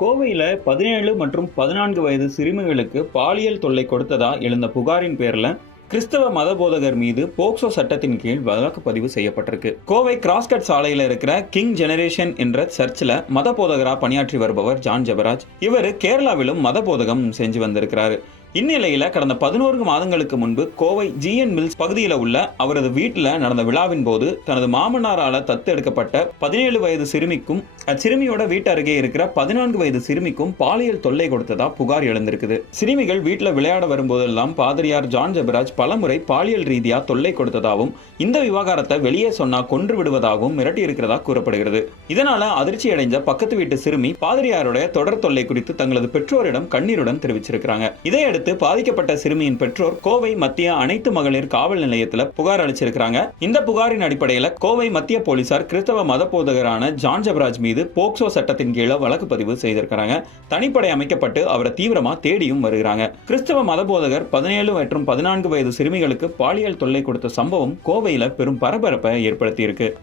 கோவையில் பதினேழு மற்றும் பதினான்கு வயது சிறுமிகளுக்கு பாலியல் தொல்லை கொடுத்ததா எழுந்த புகாரின் பேரில் கிறிஸ்தவ மத போதகர் மீது போக்சோ சட்டத்தின் கீழ் வழக்கு பதிவு செய்யப்பட்டிருக்கு. கோவை கிராஸ்கட் சாலையில் இருக்கிற கிங் ஜெனரேஷன் என்ற சர்ச்சில் மத போதகராக பணியாற்றி வருபவர் ஜான் ஜபராஜ். இவர் கேரளாவிலும் மத போதகம் செஞ்சு வந்திருக்கிறாரு. இந்நிலையில கடந்த பதினோரு மாதங்களுக்கு முன்பு கோவை ஜிஎன் மில்ஸ் பகுதியில் உள்ள அவரது வீட்டில் நடந்த விழாவின் போது தனது மாமனாரால தத்தெடுக்கப்பட்ட பதினேழு வயது சிறுமிக்கும் அச்சிறுமியோட வீட்டு அருகே இருக்கிற பதினான்கு வயது சிறுமிக்கும் பாலியல் தொல்லை கொடுத்ததா புகார் எழுந்திருக்குது. சிறுமிகள் வீட்டில் விளையாட வரும்போதெல்லாம் பாதிரியார் ஜான் ஜெபராஜ் பலமுறை பாலியல் ரீதியா தொல்லை கொடுத்ததாகவும் இந்த விவகாரத்தை வெளியே சொன்னா கொன்று விடுவதாகவும் மிரட்டி இருக்கிறதா கூறப்படுகிறது. இதனால அதிர்ச்சி அடைஞ்ச பக்கத்து வீட்டு சிறுமி பாதிரியாருடைய தொடர் தொல்லை குறித்து தங்களது பெற்றோரிடம் கண்ணீருடன் தெரிவிச்சிருக்கிறாங்க. இதையடுத்து பாதிக்கப்பட்ட சிறுமியின் பெற்றோர் கோவை மத்திய அனைத்து மகளிர் காவல் நிலையத்தில் புகார் அளிச்சிருக்காங்க இந்த புகாரின் அடிப்படையில கோவை மத்திய போலீசார் கிறிஸ்தவ மத போதகரான ஜான் ஜெபராஜ் மீது போக்சோ சட்டத்தின் கீழே வழக்கு பதிவு செய்திருக்கிறாங்க. தனிப்படை அமைக்கப்பட்டு அவரை தீவிரமா தேடியும் வருகிறாங்க. கிறிஸ்தவ மத போதகர் பதினேழு மற்றும் பதினான்கு வயது சிறுமிகளுக்கு பாலியல் தொல்லை கொடுத்த சம்பவம் கோவையில் பெரும் பரபரப்பை ஏற்படுத்தியிருக்கு.